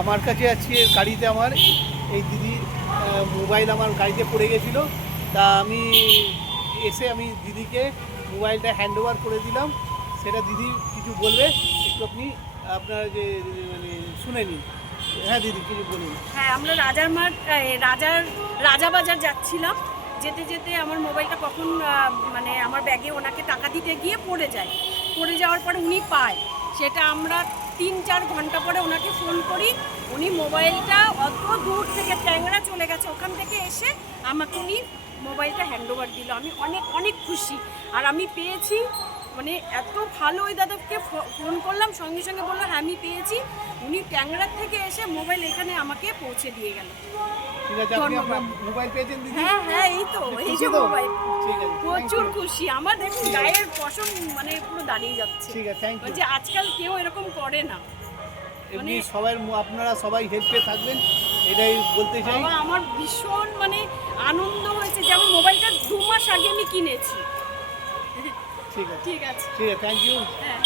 আমার কাছে আজকে গাড়িতে আমার এই দিদির মোবাইল আমার গাড়িতে পড়ে গেছিলো, তা আমি এসে আমি দিদিকে মোবাইলটা হ্যান্ড ওভার করে দিলাম। সেটা দিদি কিছু বলবে, একটু আপনি আপনার যে মানে শুনে নিন। হ্যাঁ দিদি কিছু বলুন। হ্যাঁ, আমরা রাজাবাজার যাচ্ছিলাম। যেতে যেতে আমার মোবাইলটা কখন মানে আমার ব্যাগে ওনাকে টাকা দিতে গিয়ে পড়ে যায়। পড়ে যাওয়ার পরে উনি পায়। সেটা আমরা 3-4 ঘন্টা পরে ওনাকে ফোন করি। উনি মোবাইলটা অত দূর থেকে ট্যাংরা চলে গেছে, ওখান থেকে এসে আমাকে উনি মোবাইলটা হ্যান্ড ওভার দিল। আমি অনেক অনেক খুশি। আর আমি পেয়েছি, মানে এত ভালো। ওই দাদাকে ফোন করলাম, সঙ্গে সঙ্গে বললো হ্যাঁ আমি পেয়েছি। উনি ট্যাংরার থেকে এসে মোবাইল এখানে আমাকে পৌঁছে দিয়ে গেল। ঠিক আছে, আপনি আপনার মোবাইল পেয়েছেন দিদি? হ্যাঁ হ্যাঁ, এই তো এই যে মোবাইল। ঠিক আছে, প্রচুর খুশি। আমার দেখুন গায়ের পশম মানে পুরো দাঁড়িয়ে যাচ্ছে। ঠিক আছে, থ্যাংক ইউ। যে আজকাল কেউ এরকম করে না। এমনি সবাই আপনারা সবাই হেল্পে থাকবেন, এটাই বলতে চাই। বাবা, আমার ভীষণ মানে আনন্দ হয়েছে যে আমার মোবাইলটা 2 মাস আগে আমি কিনেছি। ঠিক আছে, ঠিক আছে, ঠিক আছে, থ্যাংক ইউ। হ্যাঁ।